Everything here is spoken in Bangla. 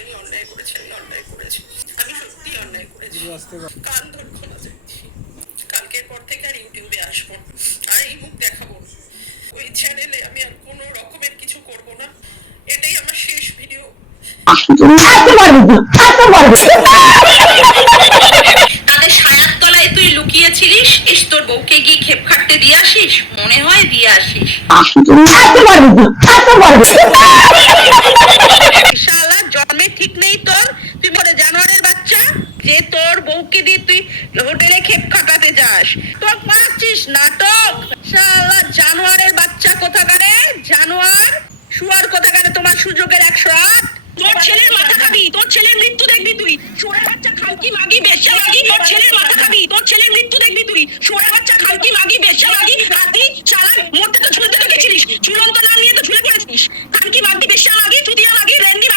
আমি অন্যায় করেছি, আমি অন্যায় করেছি, আমি সত্যি অন্যায় করেছি, কান ধরে ক্ষমা চাইছি। কালকের পর থেকে আর ইউটিউবে আসবো আর এই মুখ দেখাবো, ওই চ্যানেলে আমি আর কোনো রকমের কিছু করব না। এটাই আমার শেষ ভিডিও। তাদের ছায়ার তলায় তুই লুকিয়েছিলিস, এস তোর বউকে গিয়ে খেপ খাটতে দিয়ে আসিস, মনে হয় দিয়ে আসিস। শালা জন্মে ঠিক নেই তোর, তুই বলে জানোয়ারের বাচ্চা, যে তোর বউকে দিয়ে তুই হোটেলে খেপ খাটাতে যাস, তোর মারছিস নাটক। শালা জানোয়ারের বাচ্চা কোথাকারে, জানোয়ার শুয়ার কোথাকারে, তোমার সুযোগের 108। তোর ছেলের মাথা খাবি, তোর ছেলের মৃত্যু দেখবি তুই, শুয়ার বাচ্চা খালকি মাগি বেশ্যা মাগি, তোর ছেলের মাথা খাবি, তোর ছেলের মৃত্যু দেখবি তুই, শুয়ার বাচ্চা খালকি মাগি বেশ্যা মাগি, হাতি শালা মরতে তো ঝুলতে তো গেছিলিস, ঝুলন্ত না নিয়ে তো ঝুলে পড়েছিস, খালকি মাগি বেশ্যা মাগি, চুদিয়া মাগি, রেন্ডি